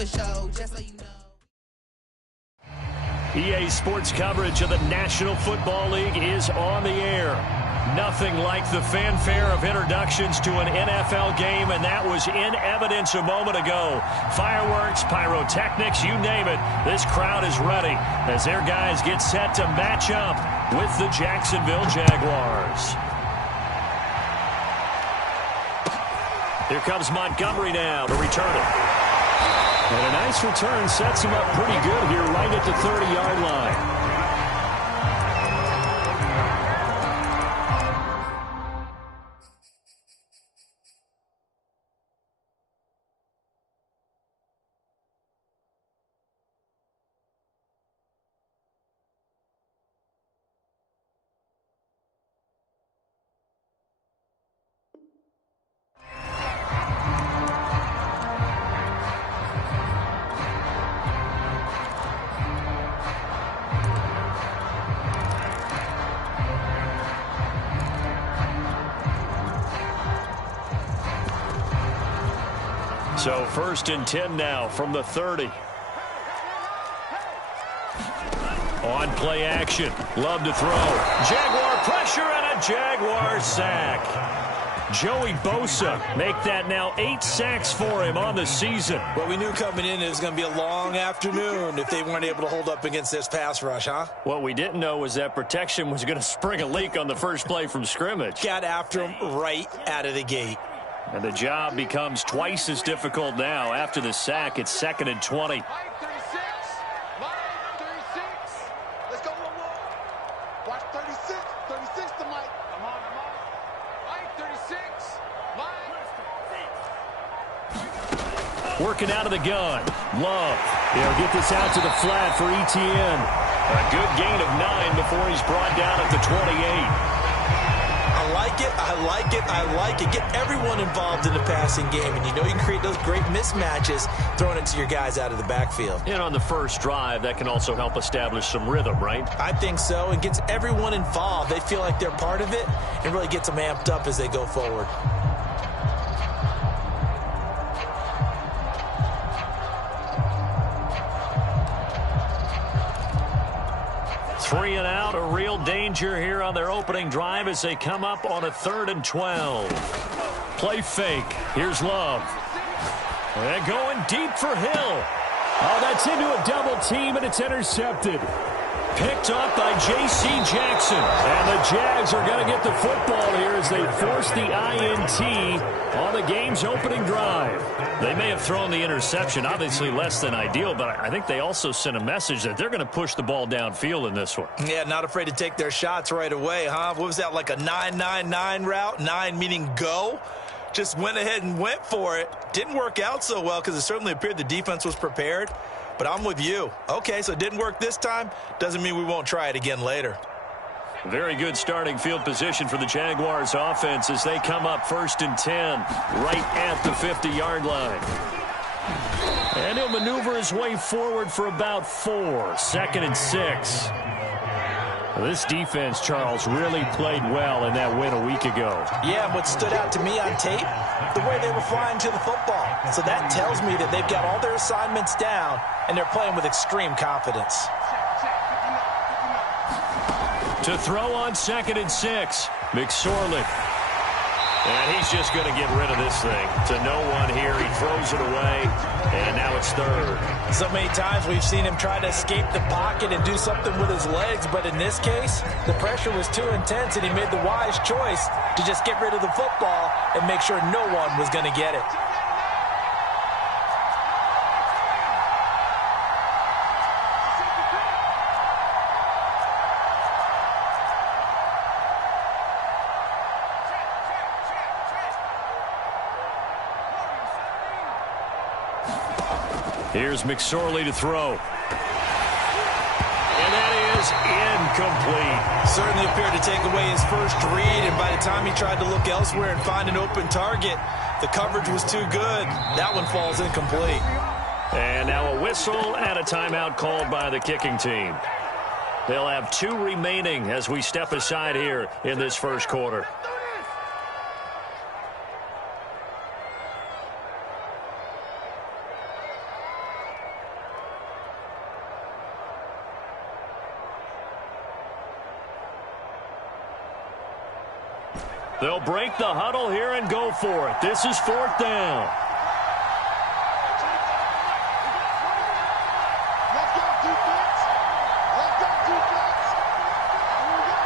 for show, just so you know. EA Sports coverage of the National Football League is on the air. Nothing like the fanfare of introductions to an NFL game, and that was in evidence a moment ago. Fireworks, pyrotechnics, you name it. This crowd is ready as their guys get set to match up with the Jacksonville Jaguars. Here comes Montgomery now to return it. And a nice return sets him up pretty good here right at the 30-yard line. So 1st and 10 now from the 30. On play action. Love to throw. Jaguar pressure and a Jaguar sack. Joey Bosa make that now 8 sacks for him on the season. Well, we knew coming in it was going to be a long afternoon if they weren't able to hold up against this pass rush, huh? What we didn't know was that protection was going to spring a leak on the first play from scrimmage. Got after him right out of the gate. And the job becomes twice as difficult now. After the sack, it's 2nd and 20. Line 36. Let's go one more. Watch 36. 36 to Mike. I'm on. Line 36. Working out of the gun. Love. He'll get this out to the flat for Etienne. A good gain of 9 before he's brought down at the 28. I like it, I like it, I like it. Get everyone involved in the passing game, and you know you can create those great mismatches throwing it to your guys out of the backfield. And on the first drive, that can also help establish some rhythm, right? I think so. It gets everyone involved. They feel like they're part of it and really gets them amped up as they go forward. Three and out, a real danger here on their opening drive as they come up on a 3rd and 12. Play fake. Here's Love. And going deep for Hill. Oh, that's into a double team, and it's intercepted. Picked up by J.C. Jackson. And the Jags are going to get the football here as they force the INT on the game's opening drive. They may have thrown the interception, obviously less than ideal, but I think they also sent a message that they're going to push the ball downfield in this one. Yeah, not afraid to take their shots right away, huh? What was that, like a 9-9-9 route? 9 meaning go? Just went ahead and went for it. Didn't work out so well because it certainly appeared the defense was prepared. But I'm with you. Okay, so it didn't work this time. Doesn't mean we won't try it again later. Very good starting field position for the Jaguars offense as they come up 1st and 10 right at the 50-yard line. And he'll maneuver his way forward for about 4. 2nd and 6. This defense, Charles, really played well in that win a week ago. Yeah, what stood out to me on tape, the way they were flying to the football. So that tells me that they've got all their assignments down, and they're playing with extreme confidence. To throw on 2nd and 6, McSorley. And he's just going to get rid of this thing. To no one here. He throws it away, and now it's 3rd. So many times we've seen him try to escape the pocket and do something with his legs, but in this case, the pressure was too intense, and he made the wise choice to just get rid of the football and make sure no one was going to get it. Here's McSorley to throw. And that is incomplete. Certainly appeared to take away his first read, and by the time he tried to look elsewhere and find an open target, the coverage was too good. That one falls incomplete. And now a whistle and a timeout called by the kicking team. They'll have 2 remaining as we step aside here in this first quarter. They'll break the huddle here and go for it. This is 4th down. Let's go, defense. Let's go, defense. Here we go.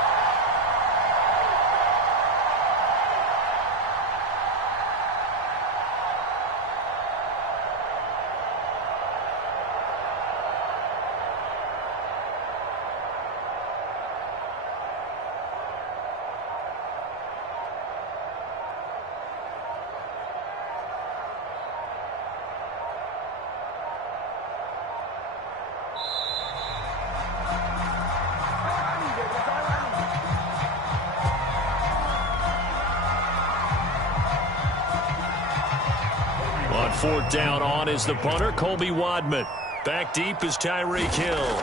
On 4th down, on is the punter, Colby Wadman. Back deep is Tyreek Hill.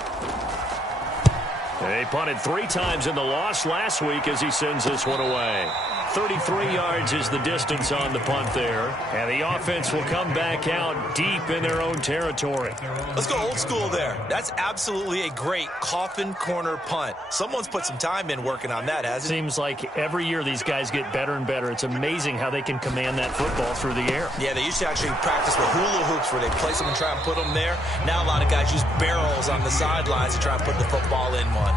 They punted 3 times in the loss last week as he sends this one away. 33 yards is the distance on the punt there. And the offense will come back out deep in their own territory. Let's go old school there. That's absolutely a great coffin corner punt. Someone's put some time in working on that, hasn't it? Seems like every year these guys get better and better. It's amazing how they can command that football through the air. Yeah, they used to actually practice with hula hoops where they place them and try and put them there. Now a lot of guys use barrels on the sidelines to try and put the football in one.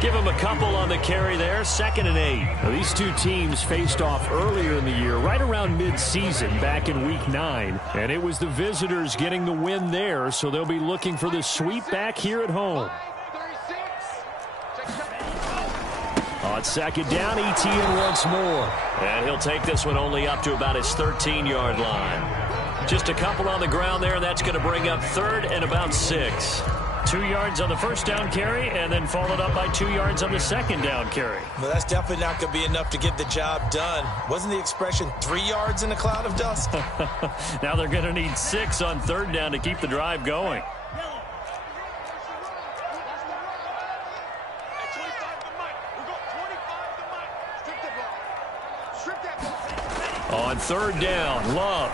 Give him a couple on the carry there. 2nd and 8. Now, these two teams faced off earlier in the year, right around mid-season, back in Week 9. And it was the visitors getting the win there, so they'll be looking for the sweep back here at home. On 2nd down, ETN once more. And he'll take this one only up to about his 13-yard line. Just a couple on the ground there, and that's going to bring up 3rd and about 6. 2 yards on the 1st down carry, and then followed up by 2 yards on the 2nd down carry. Well, that's definitely not going to be enough to get the job done. Wasn't the expression 3 yards in a cloud of dust? Now they're going to need 6 on 3rd down to keep the drive going. On 3rd down, Love.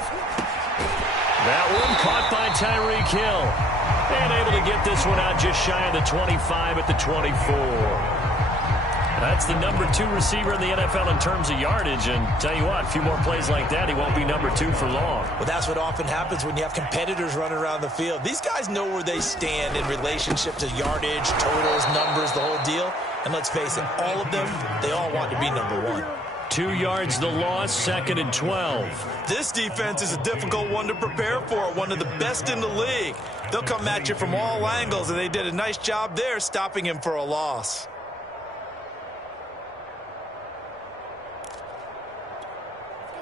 That one caught by Tyreek Hill. And able to get this one out just shy of the 25 at the 24. That's the number 2 receiver in the NFL in terms of yardage. And tell you what, a few more plays like that, he won't be number 2 for long. Well, that's what often happens when you have competitors running around the field. These guys know where they stand in relationship to yardage, totals, numbers, the whole deal. And let's face it, all of them, they all want to be number 1. 2 yards the loss, 2nd and 12. This defense is a difficult one to prepare for, one of the best in the league. They'll come at you from all angles, and they did a nice job there stopping him for a loss.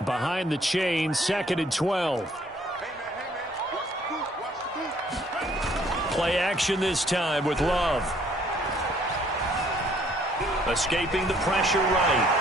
Behind the chain, 2nd and 12. Play action this time with Love. Escaping the pressure right.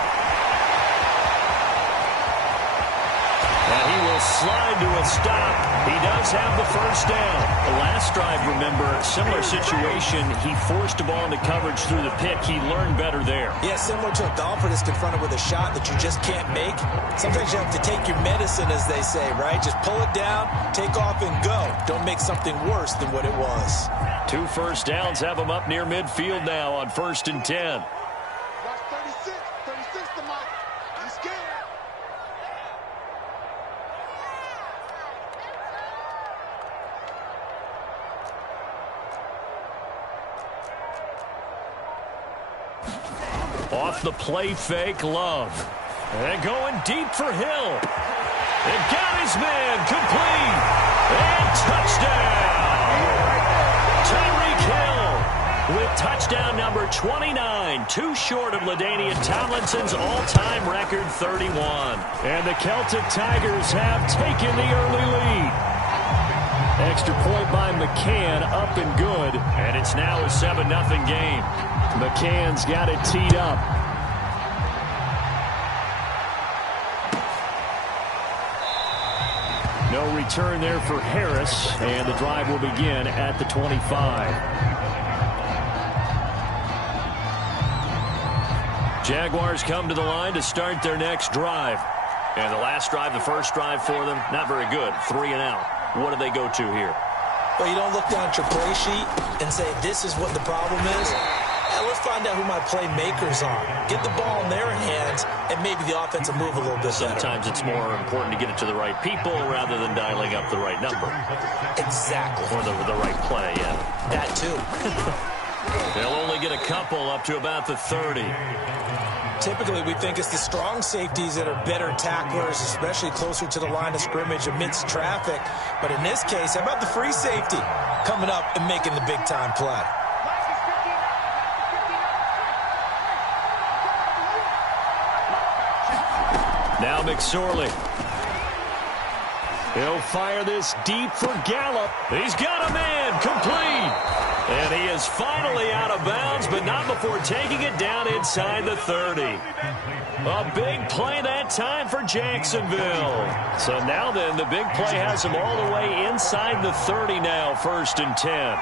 And he will slide to a stop. He does have the 1st down. The last drive, remember, similar situation. He forced a ball into coverage through the pick. He learned better there. Yeah, similar to a golfer that's confronted with a shot that you just can't make. Sometimes you have to take your medicine, as they say, right? Just pull it down, take off, and go. Don't make something worse than what it was. 2 first downs have him up near midfield now on 1st and 10. Watch 36. 36 to Mike. He's scared. Off the play fake, Love. And going deep for Hill. And got his man complete. And touchdown. Tyreek Hill with touchdown number 29. Too short of LaDainian Tomlinson's all-time record 31. And the Celtic Tigers have taken the early lead. Extra point by McCann, up and good. And it's now a 7-0 game. McCann's got it teed up. No return there for Harris, and the drive will begin at the 25. Jaguars come to the line to start their next drive. And the last drive, the first drive for them, not very good. 3 and out. What do they go to here? Well, you don't look down at your play sheet and say, this is what the problem is. let's find out who my playmakers are. Get the ball in their hands, and maybe the offense will move a little bit better. Sometimes it's more important to get it to the right people rather than dialing up the right number. Exactly. Or the right play, yeah. That too. They'll only get a couple up to about the 30. Typically, we think it's the strong safeties that are better tacklers, especially closer to the line of scrimmage amidst traffic. But in this case, how about the free safety coming up and making the big-time play? Now McSorley. He'll fire this deep for Gallup. He's got a man complete. And he is finally out of bounds, but not before taking it down inside the 30. A big play that time for Jacksonville. So now then, the big play has him all the way inside the 30 now, 1st and 10.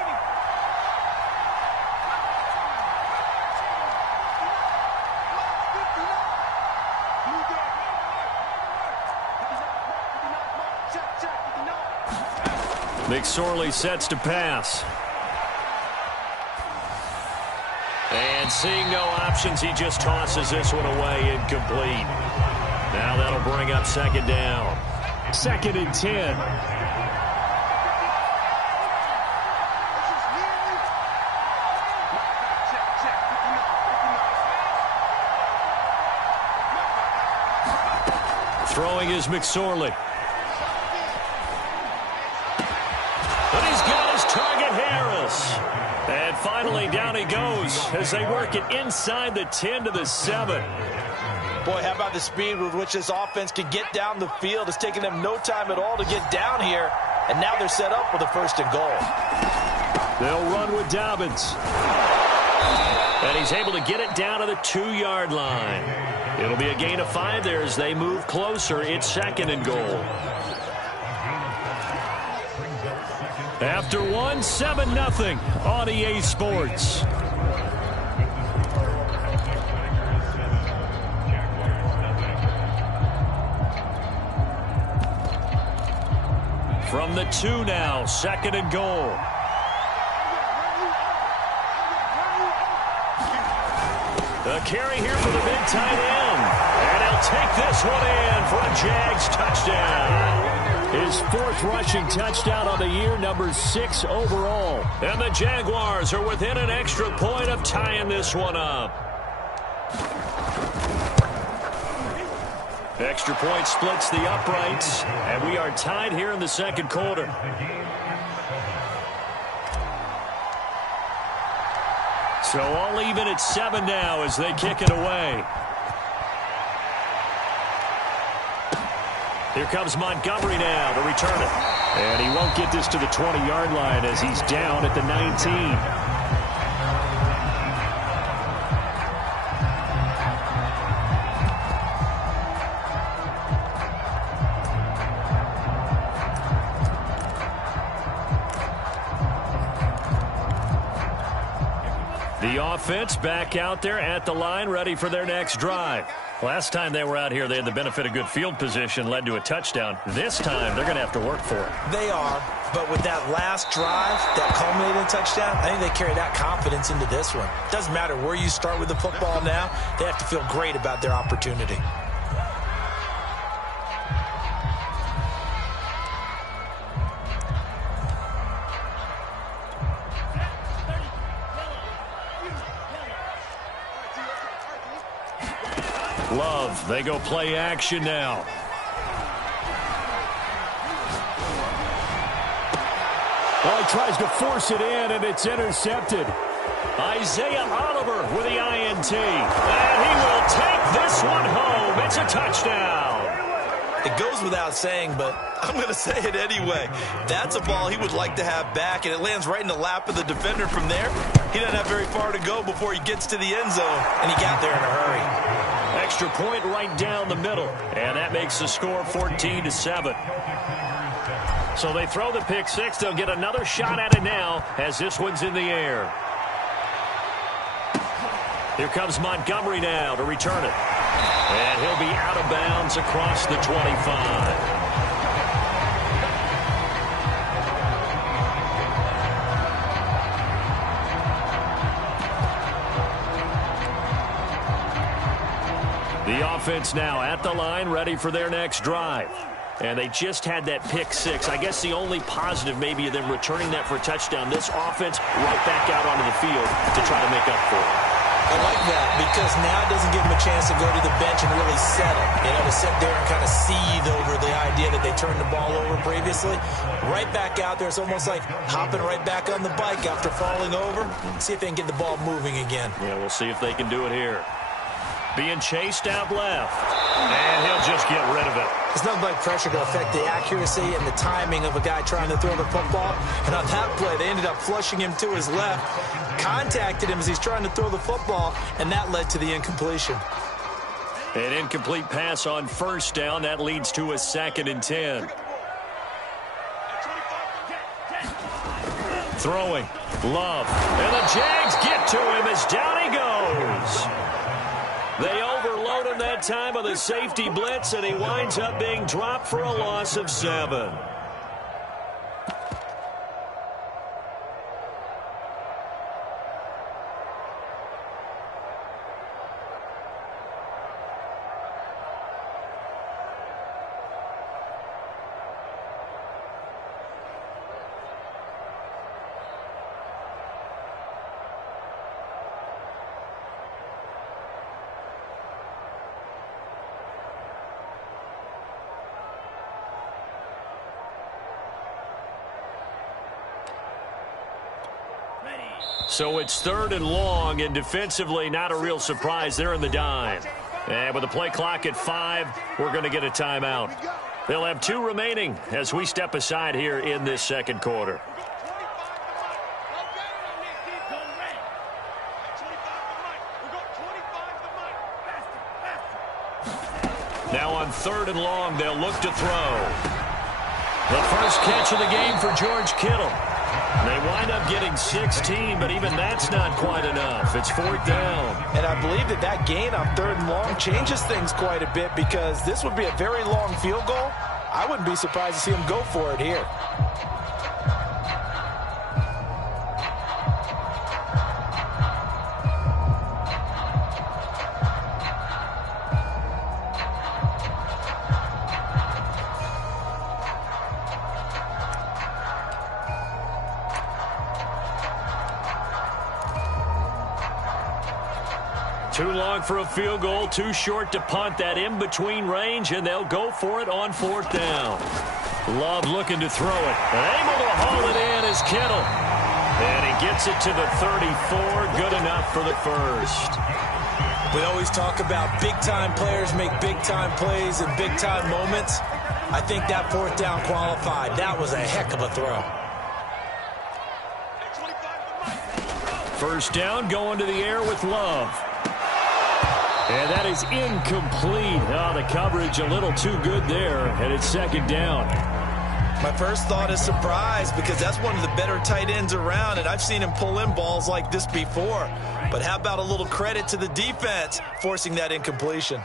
McSorley sets to pass. And seeing no options, he just tosses this one away incomplete. Now that'll bring up 2nd down. 2nd and 10. Throwing is McSorley. But he's got his target, Harris. And finally, down he goes as they work it inside the 10 to the 7. Boy, how about the speed with which this offense can get down the field? It's taken them no time at all to get down here. And now they're set up with a 1st and goal. They'll run with Dobbins. And he's able to get it down to the 2-yard line. It'll be a gain of 5 there as they move closer. It's 2nd and goal. After 1, 7-0 on EA Sports. From the 2 now, 2nd and goal. The carry here for the big tight end. And he'll take this one in for a Jags touchdown. His 4th rushing touchdown on the year, number 6 overall. And the Jaguars are within an extra point of tying this one up. Extra point splits the uprights, and we are tied here in the 2nd quarter. So all even at 7 now as they kick it away. Here comes Montgomery now to return it. And he won't get this to the 20-yard line as he's down at the 19. The offense back out there at the line, ready for their next drive. Last time they were out here, they had the benefit of good field position, led to a touchdown. This time, they're going to have to work for it. They are, but with that last drive, that culminating touchdown, I think they carry that confidence into this one. Doesn't matter where you start with the football now, they have to feel great about their opportunity. Love, they go play action now. Well, he tries to force it in, and it's intercepted. Isaiah Oliver with the INT. And he will take this one home. It's a touchdown. It goes without saying, but I'm going to say it anyway. That's a ball he would like to have back, and it lands right in the lap of the defender from there. He doesn't have very far to go before he gets to the end zone, and he got there in a hurry. Extra point right down the middle, and that makes the score 14-7. So they throw the pick six. They'll get another shot at it now as this one's in the air. Here comes Montgomery now to return it. And he'll be out of bounds across the 25. offense now at the line, ready for their next drive. And they just had that pick six. I guess the only positive maybe of them returning that for a touchdown. This offense right back out onto the field to try to make up for it. I like that because now it doesn't give them a chance to go to the bench and really settle. To sit there and kind of seethe over the idea that they turned the ball over previously. Right back out there. It's almost like hopping right back on the bike after falling over. See if they can get the ball moving again. Yeah, we'll see if they can do it here. Being chased out left. And he'll just get rid of it. It's nothing like pressure to affect the accuracy and the timing of a guy trying to throw the football. And on that play, they ended up flushing him to his left, contacted him as he's trying to throw the football, and that led to the incompletion. An incomplete pass on first down. That leads to a 2nd and 10. Throwing. Love. And the Jags get to him as down he goes. They overload him that time on the safety blitz, and he winds up being dropped for a loss of 7. So it's 3rd and long, and defensively not a real surprise. They're in the dime. And with the play clock at 5, we're going to get a timeout. They'll have 2 remaining as we step aside here in this 2nd quarter. Now on 3rd and long, they'll look to throw. The first catch of the game for George Kittle. They wind up getting 16, but even that's not quite enough. It's 4th down. And I believe that gain on 3rd and long changes things quite a bit because this would be a very long field goal. I wouldn't be surprised to see him go for it here. Too long for a field goal, too short to punt. That in-between range, and they'll go for it on 4th down. Love looking to throw it. Able to haul it in is Kittle. And he gets it to the 34. Good enough for the first. We always talk about big-time players make big-time plays in big-time moments. I think that 4th down qualified. That was a heck of a throw. First down, going to the air with Love. And that is incomplete. Oh, the coverage a little too good there, and it's 2nd down. My first thought is surprise because that's one of the better tight ends around, and I've seen him pull in balls like this before. But how about a little credit to the defense forcing that incompletion?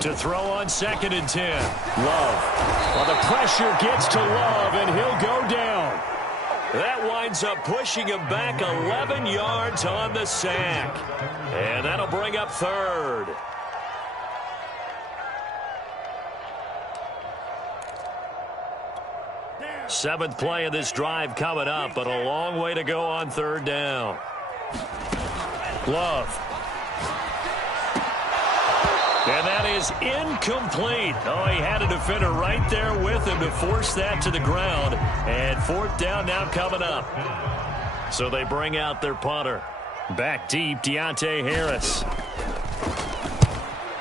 To throw on 2nd and 10. Love. Well, the pressure gets to Love, and he'll go down. That winds up pushing him back 11 yards on the sack. And that'll bring up 3rd. Seventh play of this drive coming up, but a long way to go on 3rd down. Love. And that is incomplete. Oh, he had a defender right there with him to force that to the ground. And 4th down now coming up. So they bring out their punter. Back deep, Deontay Harris.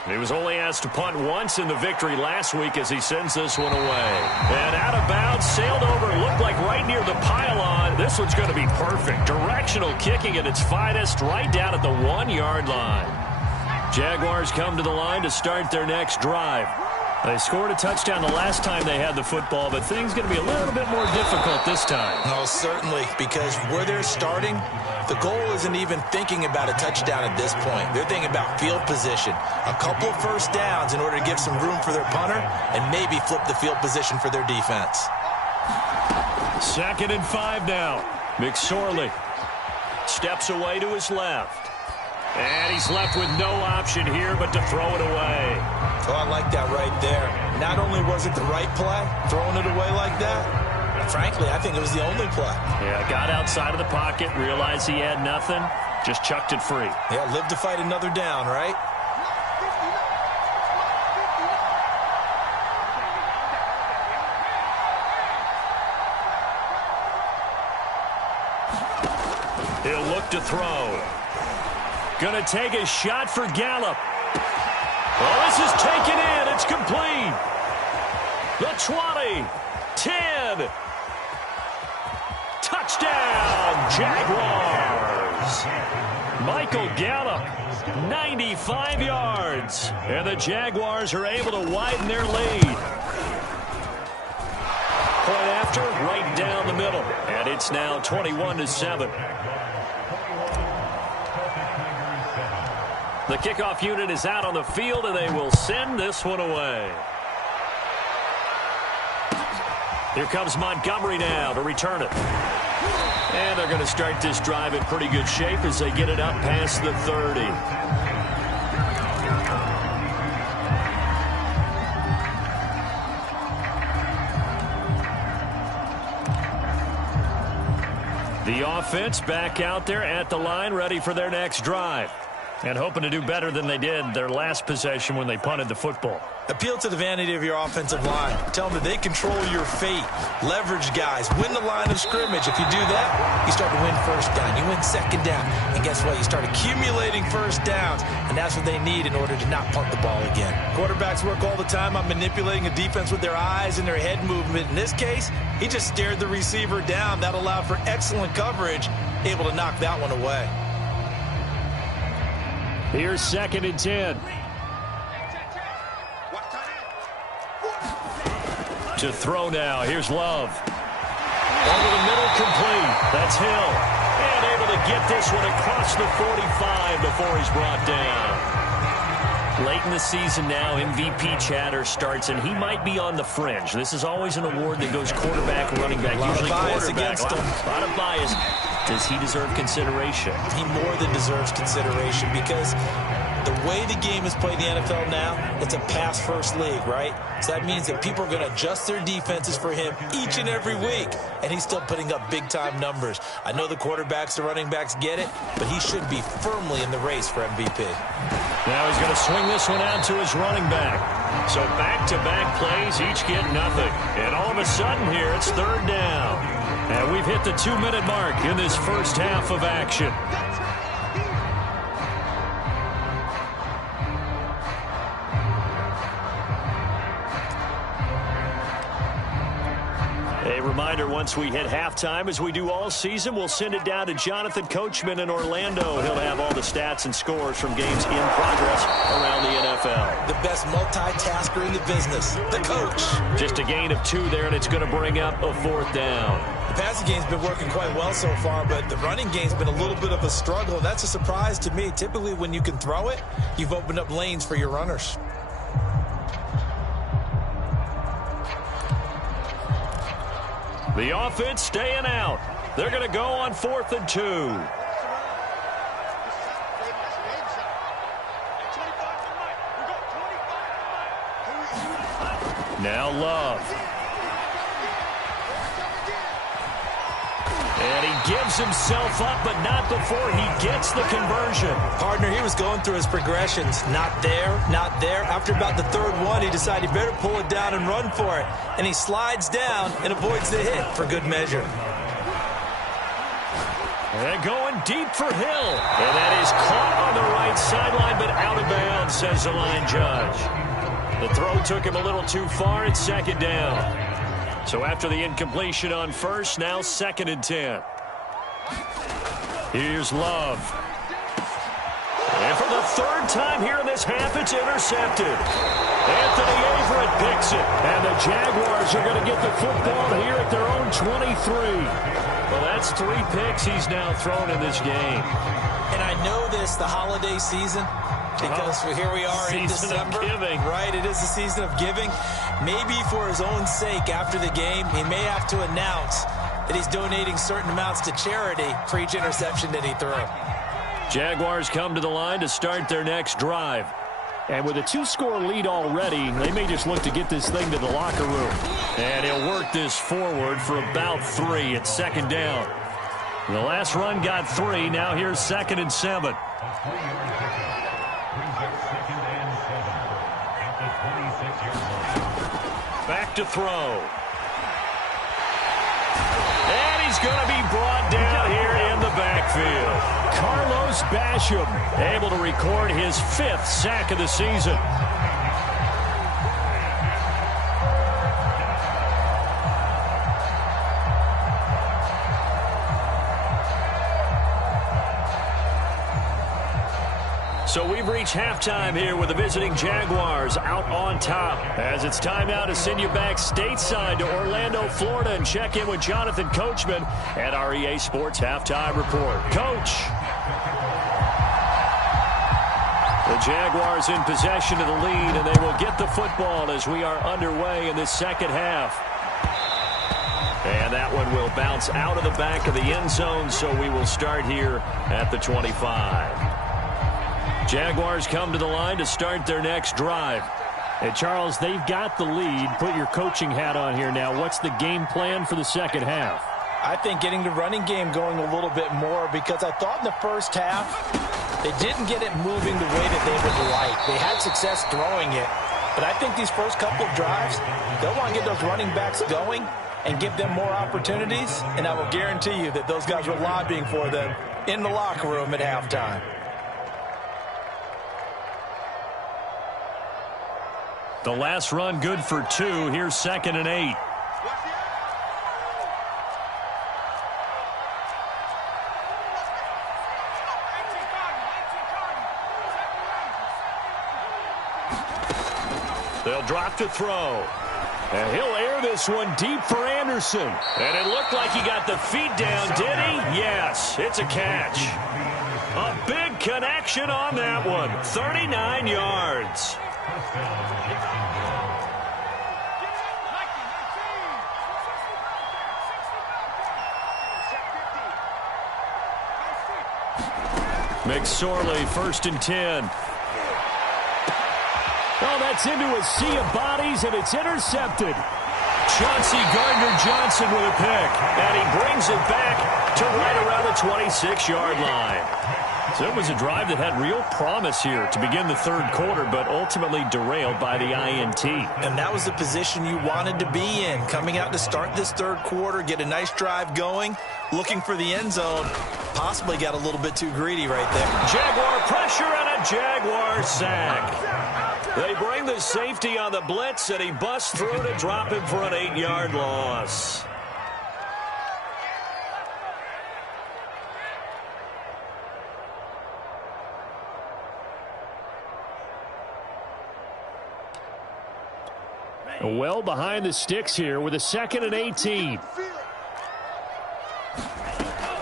He was only asked to punt once in the victory last week as he sends this one away. And out of bounds, sailed over, looked like right near the pylon. This one's going to be perfect. Directional kicking at its finest, right down at the 1-yard line. Jaguars come to the line to start their next drive. They scored a touchdown the last time they had the football, but things going to be a little bit more difficult this time. No, certainly, because where they're starting, the goal isn't even thinking about a touchdown at this point. They're thinking about field position, a couple of first downs in order to give some room for their punter and maybe flip the field position for their defense. 2nd and 5 now. McSorley steps away to his left. And he's left with no option here but to throw it away. Oh, I like that right there. Not only was it the right play, throwing it away like that, frankly, I think it was the only play. Yeah, got outside of the pocket, realized he had nothing, just chucked it free. Yeah, live to fight another down, right? He'll look to throw. Gonna take a shot for Gallup. Oh, this is taken in. It's complete. The 20, 10. Touchdown, Jaguars. Michael Gallup, 95 yards. And the Jaguars are able to widen their lead. Point after, right down the middle. And it's now 21-7. The kickoff unit is out on the field, and they will send this one away. Here comes Montgomery now to return it. And they're going to start this drive in pretty good shape as they get it up past the 30. The offense back out there at the line, ready for their next drive. And hoping to do better than they did their last possession when they punted the football. Appeal to the vanity of your offensive line. Tell them that they control your fate. Leverage guys. Win the line of scrimmage. If you do that, you start to win first down. You win second down. And guess what? You start accumulating first downs. And that's what they need in order to not punt the ball again. Quarterbacks work all the time on manipulating a defense with their eyes and their head movement. In this case, he just stared the receiver down. That allowed for excellent coverage. Able to knock that one away. Here's 2nd and 10. To throw now. Here's Love. Over the middle, complete. That's Hill. And able to get this one across the 45 before he's brought down. Late in the season now, MVP chatter starts, and he might be on the fringe. This is always an award that goes quarterback, running back, usually quarterback. A lot of bias. Does he deserve consideration? He more than deserves consideration because the way the game is played in the NFL now, it's a pass-first league, right? So that means that people are going to adjust their defenses for him each and every week, and he's still putting up big-time numbers. I know the quarterbacks, the running backs get it, but he should be firmly in the race for MVP. Now he's going to swing this one out to his running back. So back-to-back plays, each get nothing. And all of a sudden here, it's 3rd down. And we've hit the 2-minute mark in this first half of action. A reminder, once we hit halftime, as we do all season, we'll send it down to Jonathan Coachman in Orlando. He'll have all the stats and scores from games in progress around the NFL. The best multitasker in the business, the coach. Just a gain of 2 there, and it's going to bring up a 4th down. The passing game's been working quite well so far, but the running game's been a little bit of a struggle. That's a surprise to me. Typically, when you can throw it, you've opened up lanes for your runners. The offense staying out. They're going to go on 4th and 2. Now Love. And he gives himself up, but not before he gets the conversion. Partner, he was going through his progressions. Not there, not there. After about the 3rd one, he decided he better pull it down and run for it. And he slides down and avoids the hit for good measure. And going deep for Hill. And that is caught on the right sideline, but out of bounds, says the line judge. The throw took him a little too far. It's 2nd down. So after the incompletion on 1st, now 2nd and 10. Here's Love. And for the the third time here in this half, it's intercepted. Anthony Averett picks it. And the Jaguars are going to get the football here at their own 23. Well, that's 3 picks he's now thrown in this game. And I know this, the holiday season, because here we are in December. Season of giving. Right, it is the season of giving. Maybe for his own sake after the game, he may have to announce that he's donating certain amounts to charity for each interception that he threw. Jaguars come to the line to start their next drive. And with a 2-score lead already, they may just look to get this thing to the locker room. And he'll work this forward for about 3 at second down. The last run got 3. Now here's 2nd and 7. Back to throw. And he's going to be brought down here in the backfield. Carlos Basham able to record his 5th sack of the season. So we've reached halftime here with the visiting Jaguars out on top. As it's time now to send you back stateside to Orlando, Florida, and check in with Jonathan Coachman at our EA Sports Halftime Report. Coach. The Jaguars in possession of the lead, and they will get the football as we are underway in this second half. And that one will bounce out of the back of the end zone, so we will start here at the 25. Jaguars come to the line to start their next drive. And Charles, they've got the lead. Put your coaching hat on here now. What's the game plan for the second half? I think getting the running game going a little bit more, because I thought in the first half they didn't get it moving the way that they would like. They had success throwing it. But I think these first couple of drives, they'll want to get those running backs going and give them more opportunities. And I will guarantee you that those guys were lobbying for them in the locker room at halftime. The last run good for 2. Here's 2nd and 8. They'll drop to throw. And he'll air this one deep for Anderson. And it looked like he got the feet down, did he? Yes, it's a catch. A big connection on that one. 39 yards. McSorley, 1st and 10. Oh, that's into a sea of bodies, and it's intercepted. Chauncey Gardner-Johnson with a pick. And he brings it back to right around the 26-yard line. So it was a drive that had real promise here to begin the third quarter, but ultimately derailed by the INT. And that was the position you wanted to be in, coming out to start this third quarter, get a nice drive going, looking for the end zone. Possibly got a little bit too greedy right there. Jaguar pressure and a Jaguar sack. They bring the safety on the blitz, and he busts through to drop him for an 8-yard loss. Well behind the sticks here with a 2nd and 18.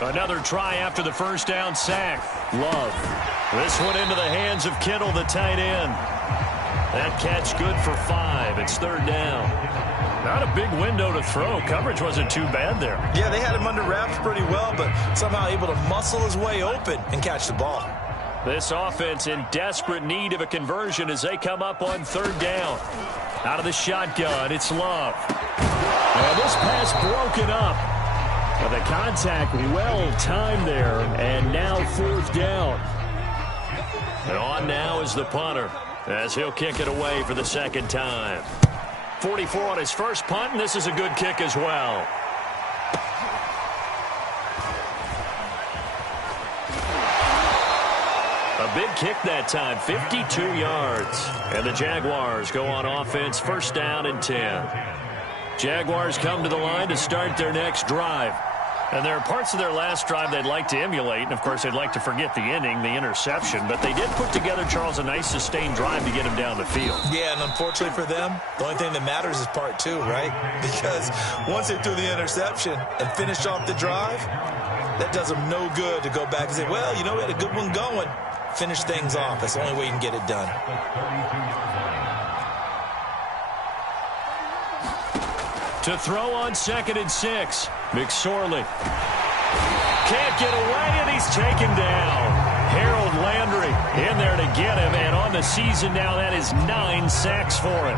Another try after the first down sack. Love. This one into the hands of Kittle, the tight end. That catch good for 5. It's 3rd down. Not a big window to throw. Coverage wasn't too bad there. Yeah, they had him under wraps pretty well, but somehow able to muscle his way open and catch the ball. This offense in desperate need of a conversion as they come up on 3rd down. Out of the shotgun, it's Love. And this pass broken up. But the contact well timed there, and now 4th down. And on now is the punter, as he'll kick it away for the 2nd time. 44 on his first punt, and this is a good kick as well. A big kick that time, 52 yards. And the Jaguars go on offense, 1st down and 10. Jaguars come to the line to start their next drive. And there are parts of their last drive they'd like to emulate, and, of course, they'd like to forget the inning, the interception. But they did put together, Charles, a nice sustained drive to get him down the field. Yeah, and unfortunately for them, the only thing that matters is part two, right? Because once they threw the interception and finished off the drive, that does them no good to go back and say, well, you know, we had a good one going. Finish things off. That's the only way you can get it done. To throw on 2nd and 6, McSorley. Can't get away, and he's taken down. Harold Landry in there to get him, and on the season now, that is 9 sacks for him.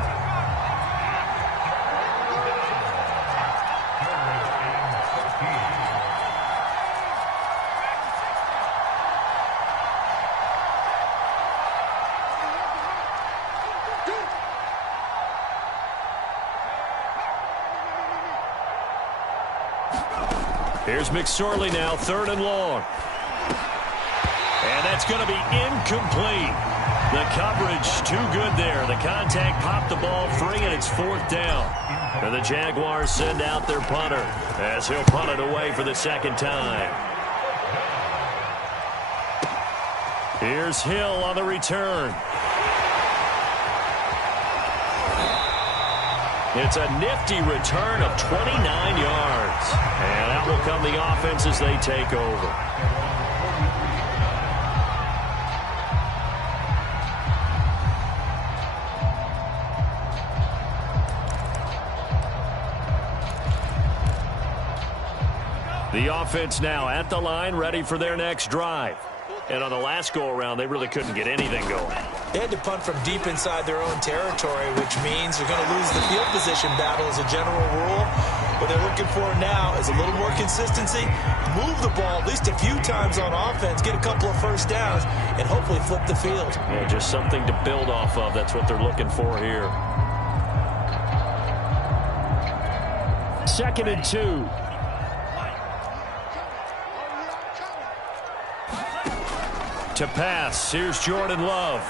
Here's McSorley now, 3rd and long. And that's going to be incomplete. The coverage too good there. The contact popped the ball free, and it's 4th down. And the Jaguars send out their punter as he'll punt it away for the 2nd time. Here's Hill on the return. It's a nifty return of 29 yards. And out will come the offense as they take over. The offense now at the line, ready for their next drive. And on the last go-around, they really couldn't get anything going. They had to punt from deep inside their own territory, which means they're going to lose the field position battle as a general rule. What they're looking for now is a little more consistency, move the ball at least a few times on offense, get a couple of first downs, and hopefully flip the field. Yeah, just something to build off of. That's what they're looking for here. 2nd and 2. To pass, here's Jordan Love.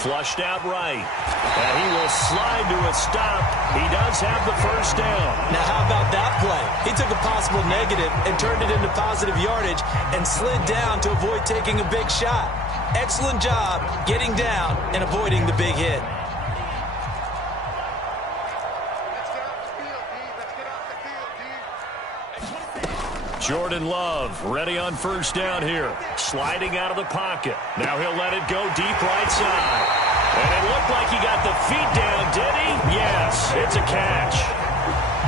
Flushed out right. And he will slide to a stop. He does have the first down. Now, how about that play? He took a possible negative and turned it into positive yardage and slid down to avoid taking a big shot. Excellent job getting down and avoiding the big hit. Jordan Love ready on first down here. Sliding out of the pocket. Now he'll let it go deep right side. And it looked like he got the feet down, did he? Yes, it's a catch.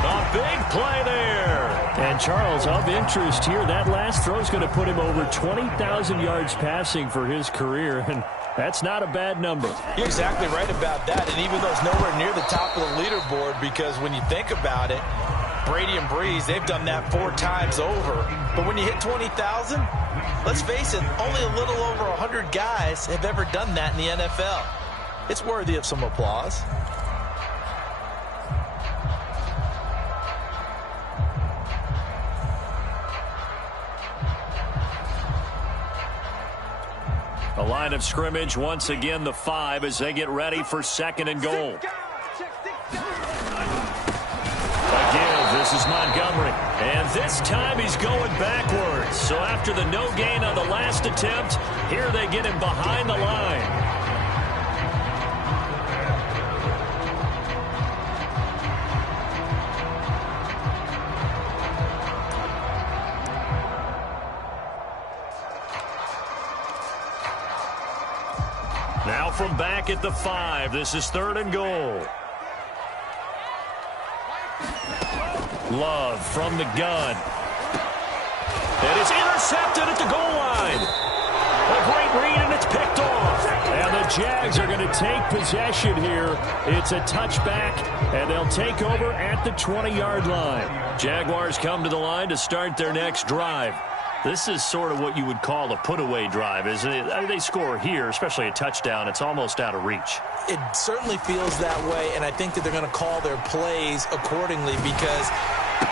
A big play there. And Charles, of interest here, that last throw is going to put him over 20,000 yards passing for his career, and that's not a bad number. You're exactly right about that, and even though it's nowhere near the top of the leaderboard, because when you think about it, Brady and Breeze, they've done that 4 times over. But when you hit 20,000, let's face it, only a little over 100 guys have ever done that in the NFL. It's worthy of some applause. A line of scrimmage, once again the 5 as they get ready for 2nd and goal. Again, this is Montgomery. And this time he's going backwards. So after the no gain on the last attempt, here they get him behind the line. Now from back at the 5, this is 3rd and goal. Love from the gun. It is intercepted at the goal line. A great read, and it's picked off. And the Jags are going to take possession here. It's a touchback, and they'll take over at the 20-yard line. Jaguars come to the line to start their next drive. This is sort of what you would call a put-away drive, isn't it? I mean, they score here, especially a touchdown. It's almost out of reach. It certainly feels that way, and I think that they're going to call their plays accordingly, because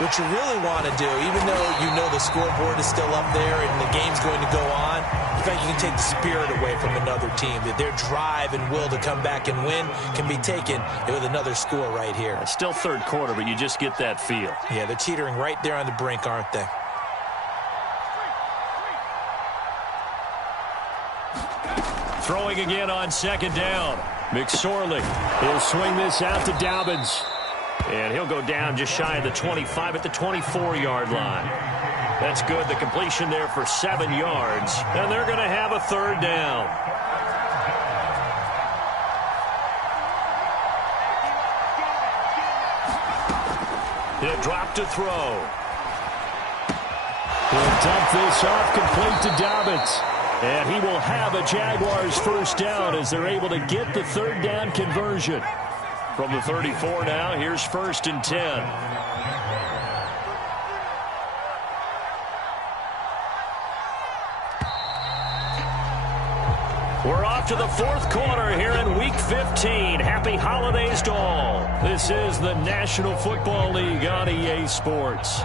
what you really want to do, even though you know the scoreboard is still up there and the game's going to go on, defense, you can take the spirit away from another team. Their drive and will to come back and win can be taken with another score right here. It's still third quarter, but you just get that feel. Yeah, they're teetering right there on the brink, aren't they? Throwing again on second down. McSorley. He'll swing this out to Dobbins. And he'll go down just shy of the 25 at the 24-yard line. That's good. The completion there for 7 yards. And they're going to have a third down. He'll drop to throw. He'll dump this off complete to Dobbins. And he will have a Jaguars first down as they're able to get the third down conversion. From the 34 now, here's 1st and 10. We're off to the fourth quarter here in Week 15. Happy holidays to all. This is the National Football League on EA Sports.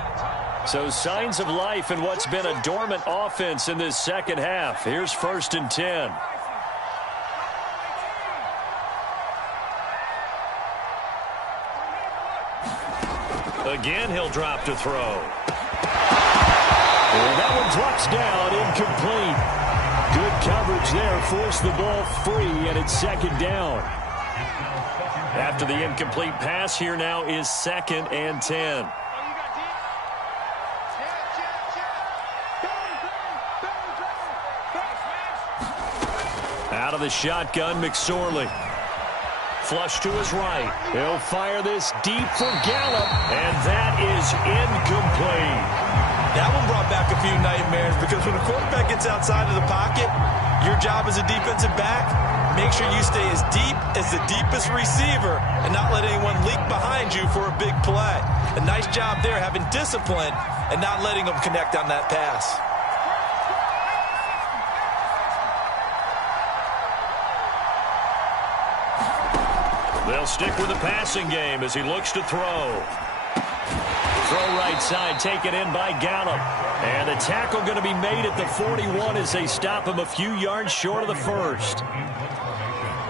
So signs of life in what's been a dormant offense in this second half. Here's 1st and 10. Again, he'll drop to throw. And that one drops down, incomplete. Good coverage there, forced the ball free, and it's second down. After the incomplete pass, here now is 2nd and 10. Out of the shotgun, McSorley. Flush to his right. He'll fire this deep for Gallup, and that is incomplete. That one brought back a few nightmares because when a quarterback gets outside of the pocket, your job as a defensive back, make sure you stay as deep as the deepest receiver and not let anyone leak behind you for a big play. A nice job there having discipline and not letting them connect on that pass. They'll stick with the passing game as he looks to throw. Throw right side, taken in by Gallup. And the tackle going to be made at the 41 as they stop him a few yards short of the first.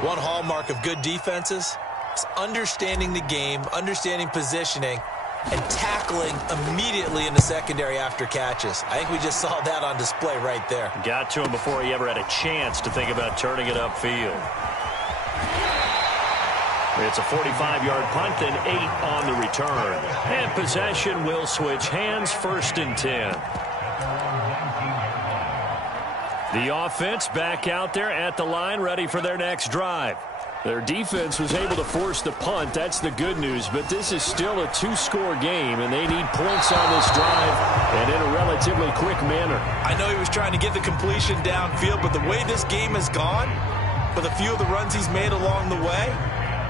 One hallmark of good defenses is understanding the game, understanding positioning, and tackling immediately in the secondary after catches. I think we just saw that on display right there. Got to him before he ever had a chance to think about turning it upfield. It's a 45-yard punt and 8 on the return. And possession will switch hands, 1st and 10. The offense back out there at the line, ready for their next drive. Their defense was able to force the punt. That's the good news. But this is still a 2-score game, and they need points on this drive and in a relatively quick manner. I know he was trying to get the completion downfield, but the way this game has gone, with a few of the runs he's made along the way,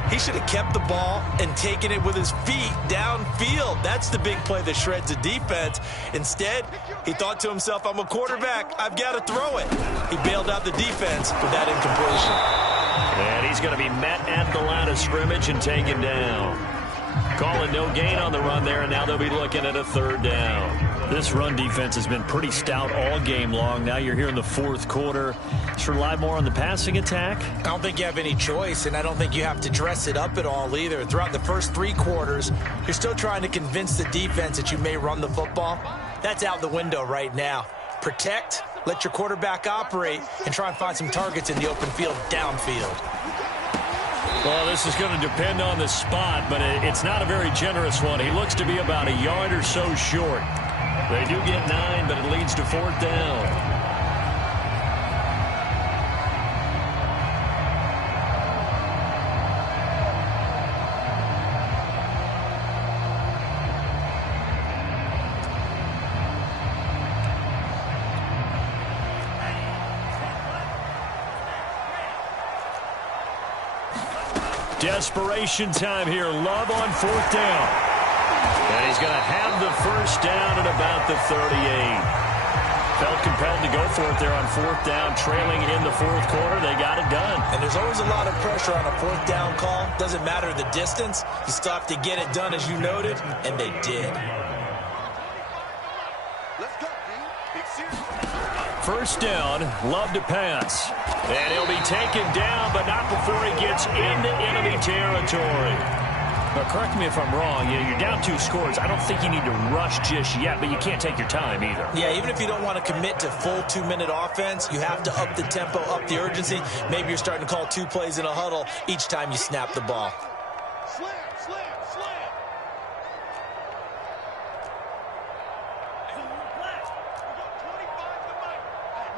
he should have kept the ball and taken it with his feet downfield. That's the big play that shreds the defense. Instead, he thought to himself, I'm a quarterback. I've got to throw it. He bailed out the defense with that incompletion. And he's going to be met at the line of scrimmage and taken down. Calling no gain on the run there, and now they'll be looking at a third down. This run defense has been pretty stout all game long. Now you're here in the fourth quarter. Should rely more on the passing attack? I don't think you have any choice, and I don't think you have to dress it up at all either. Throughout the first 3 quarters, you're still trying to convince the defense that you may run the football. That's out the window right now. Protect, let your quarterback operate, and try and find some targets in the open field downfield. Well, this is going to depend on the spot, but it's not a very generous one. He looks to be about a yard or so short. They do get 9, but it leads to 4th down. Desperation time here. Love on 4th down. And he's going to have the first down at about the 38. Felt compelled to go for it there on 4th down, trailing in the 4th quarter. They got it done. And there's always a lot of pressure on a 4th down call. Doesn't matter the distance. You still have to get it done, as you noted, and they did. first down. Love to pass. And he'll be taken down, but not before he gets into enemy territory. But correct me if I'm wrong. You're down 2 scores. I don't think you need to rush just yet, but you can't take your time either. Yeah, even if you don't want to commit to full 2-minute offense, you have to up the tempo, up the urgency. Maybe you're starting to call 2 plays in a huddle each time you snap the ball. Slam, slam, slam.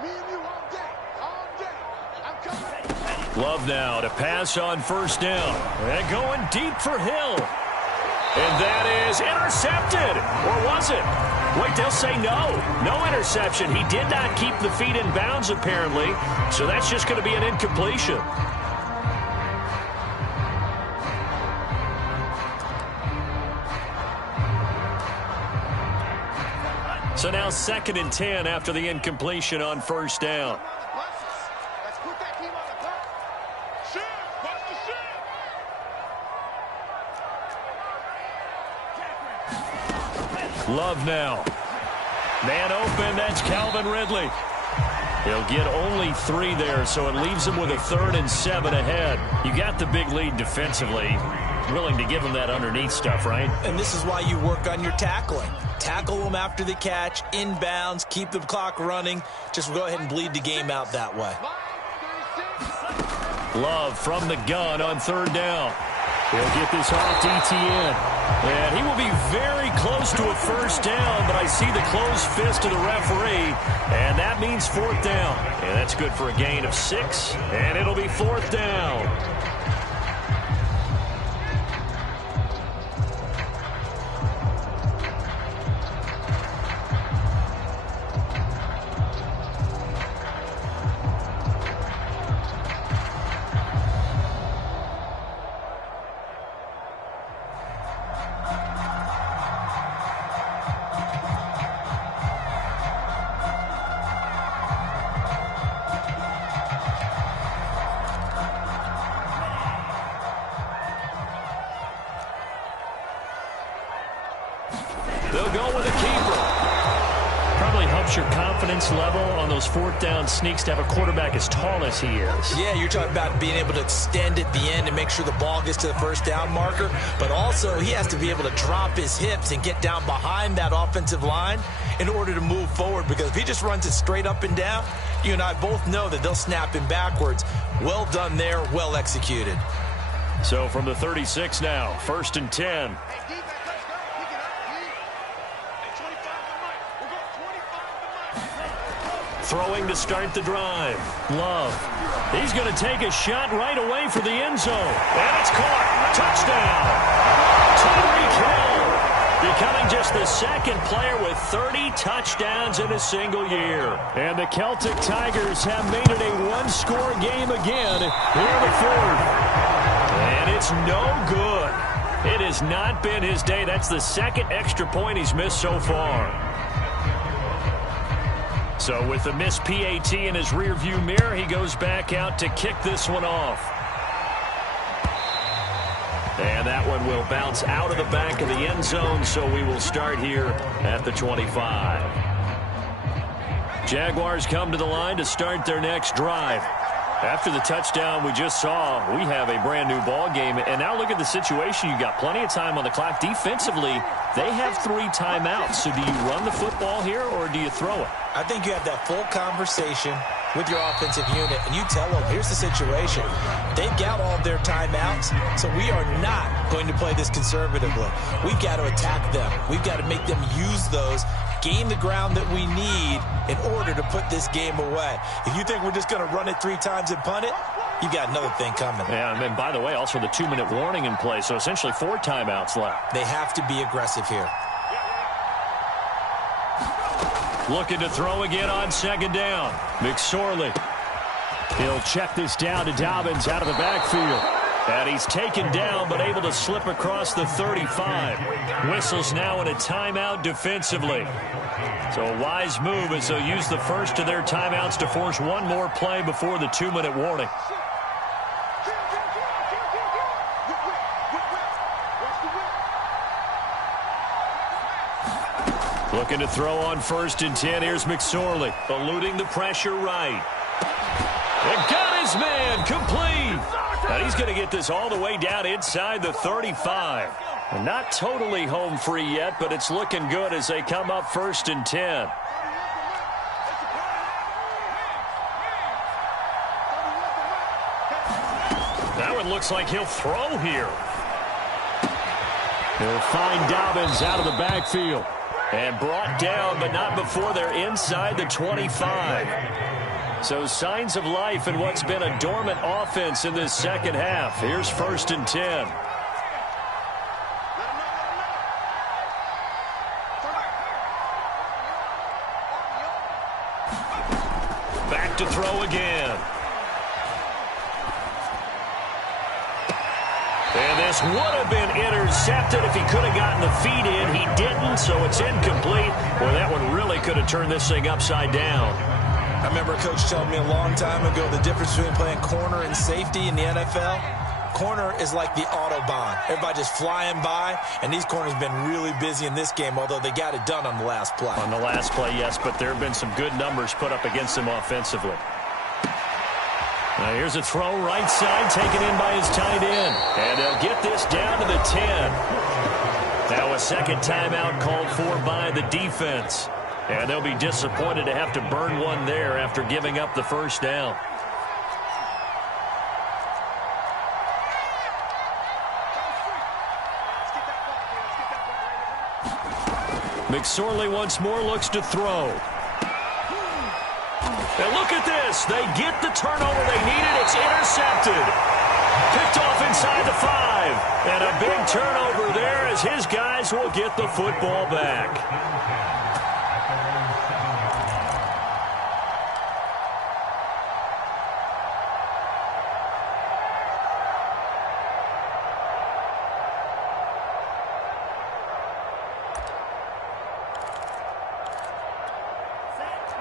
Me and you all day, all day. I'm coming. Love now to pass on first down. And going deep for Hill. And that is intercepted. Or was it? Wait, they'll say no. No interception. He did not keep the feet in bounds, apparently. So that's just going to be an incompletion. So now 2nd and 10 after the incompletion on first down. Let's put that team on the bus. Shit, bust the shit. Love now. Man open, that's Calvin Ridley. He'll get only 3 there, so it leaves him with a 3rd and 7 ahead. You got the big lead defensively. Willing to give him that underneath stuff, right? And this is why you work on your tackling. Tackle them after the catch, inbounds, keep the clock running. Just go ahead and bleed the game out that way. Love from the gun on 3rd down. He'll get this off to ETN. And he will be very close to a first down, but I see the closed fist of the referee, and that means 4th down. And that's good for a gain of 6, and it'll be 4th down. They'll go with a keeper. Probably helps your confidence level on those 4th down sneaks to have a quarterback as tall as he is. Yeah, you're talking about being able to extend at the end and make sure the ball gets to the first down marker. But also, he has to be able to drop his hips and get down behind that offensive line in order to move forward. Because if he just runs it straight up and down, you and I both know that they'll snap him backwards. Well done there, well executed. So from the 36 now, 1st and 10. Throwing to start the drive. Love. He's going to take a shot right away for the end zone. And it's caught. Touchdown. Tyreek Hill becoming just the 2nd player with 30 touchdowns in a single year. And the Celtic Tigers have made it a 1-score game again here in the 4th. And it's no good. It has not been his day. That's the 2nd extra point he's missed so far. So with the missed PAT in his rearview mirror, he goes back out to kick this one off. And that one will bounce out of the back of the end zone, so we will start here at the 25. Jaguars come to the line to start their next drive. After the touchdown we just saw, we have a brand new ball game. And now look at the situation. You got plenty of time on the clock. Defensively, they have 3 timeouts. So do you run the football here or do you throw it? I think you have that full conversation with your offensive unit, and you tell them, here's the situation. They've got all of their timeouts, so we are not going to play this conservatively. We've got to attack them. We've got to make them use those, gain the ground that we need in order to put this game away. If you think we're just going to run it 3 times and punt it, you got another thing coming. Yeah, and by the way, also the 2-minute warning in play, so essentially 4 timeouts left. They have to be aggressive here. Looking to throw again on 2nd down. McSorley. He'll check this down to Dobbins out of the backfield. And he's taken down but able to slip across the 35. Whistles now in a timeout defensively. So a wise move as they'll use the first of their timeouts to force one more play before the 2-minute warning. Looking to throw on 1st and 10. Here's McSorley, eluding the pressure right. And got his man complete. And he's going to get this all the way down inside the 35. And not totally home free yet, but it's looking good as they come up 1st and 10. That one looks like he'll throw here. They'll find Dobbins out of the backfield. And brought down, but not before they're inside the 25. So signs of life in what's been a dormant offense in this second half. Here's 1st and 10. Back to throw again. And this would have been intercepted if he could have gotten the feet in. He didn't, so it's incomplete. Well, that one really could have turned this thing upside down. I remember a coach telling me a long time ago the difference between playing corner and safety in the NFL. Corner is like the Autobahn. Everybody just flying by, and these corners have been really busy in this game, although they got it done on the last play. On the last play, yes, but there have been some good numbers put up against them offensively. Now here's a throw right side, taken in by his tight end. And they'll get this down to the 10. Now a second timeout called for by the defense. And they'll be disappointed to have to burn one there after giving up the first down. McSorley once more looks to throw. And look at this. They get the turnover they needed. It's intercepted. Picked off inside the 5. And a big turnover there as his guys will get the football back.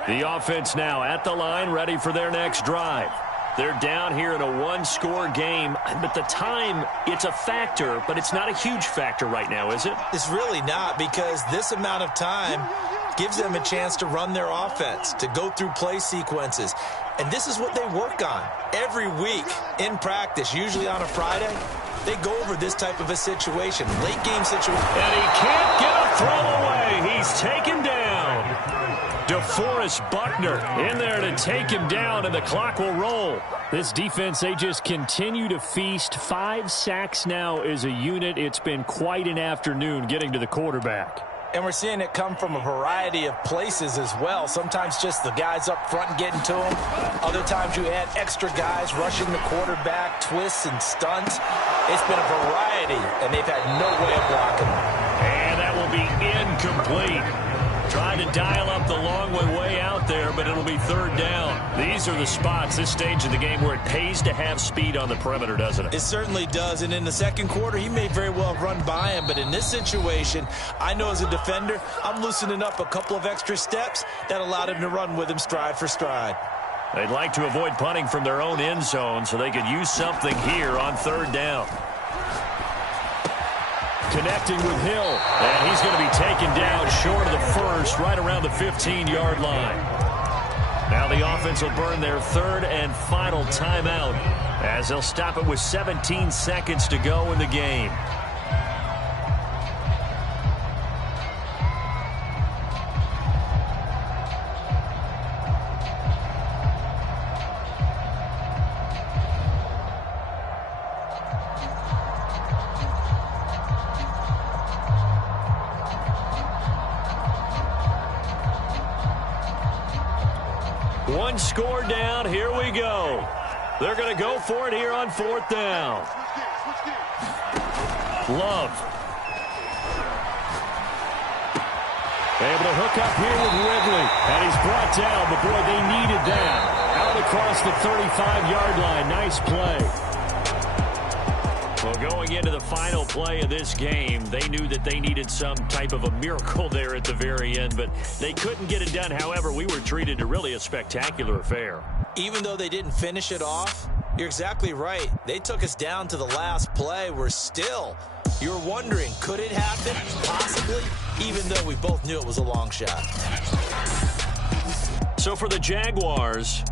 The offense now at the line, ready for their next drive. They're down here in a one-score game, but the time, it's a factor, but it's not a huge factor right now, is it? It's really not, because this amount of time gives them a chance to run their offense, to go through play sequences. And this is what they work on every week in practice, usually on a Friday. They go over this type of a situation, late game situation. And he can't get a throw away. He's taken down. DeForest Buckner in there to take him down, and the clock will roll. This defense, they just continue to feast. 5 sacks now as a unit. It's been quite an afternoon getting to the quarterback. And we're seeing it come from a variety of places as well. Sometimes just the guys up front getting to him. Other times you add extra guys rushing the quarterback, twists and stunts. It's been a variety, and they've had no way of blocking them. And that will be incomplete. Trying to dial up the long way out there, but it'll be 3rd down. These are the spots, this stage of the game, where it pays to have speed on the perimeter, doesn't it? It certainly does, and in the second quarter, he may very well have run by him, but in this situation, I know as a defender, I'm loosening up a couple of extra steps that allowed him to run with him stride for stride. They'd like to avoid punting from their own end zone so they could use something here on 3rd down. Connecting with Hill, and he's going to be taken down short of the first, right around the 15-yard line. Now the offense will burn their 3rd and final timeout as they'll stop it with 17 seconds to go in the game. One score down. Here we go. They're going to go for it here on 4th down. Love. Able to hook up here with Ridley. And he's brought down, but boy, they needed that. Out across the 35-yard line. Nice play. Well, going into the final play of this game, they knew that they needed some type of a miracle there at the very end, but they couldn't get it done. However, we were treated to really a spectacular affair. Even though they didn't finish it off, you're exactly right. They took us down to the last play. We're still You're wondering, could it happen? Possibly, even though we both knew it was a long shot. So for the Jaguars,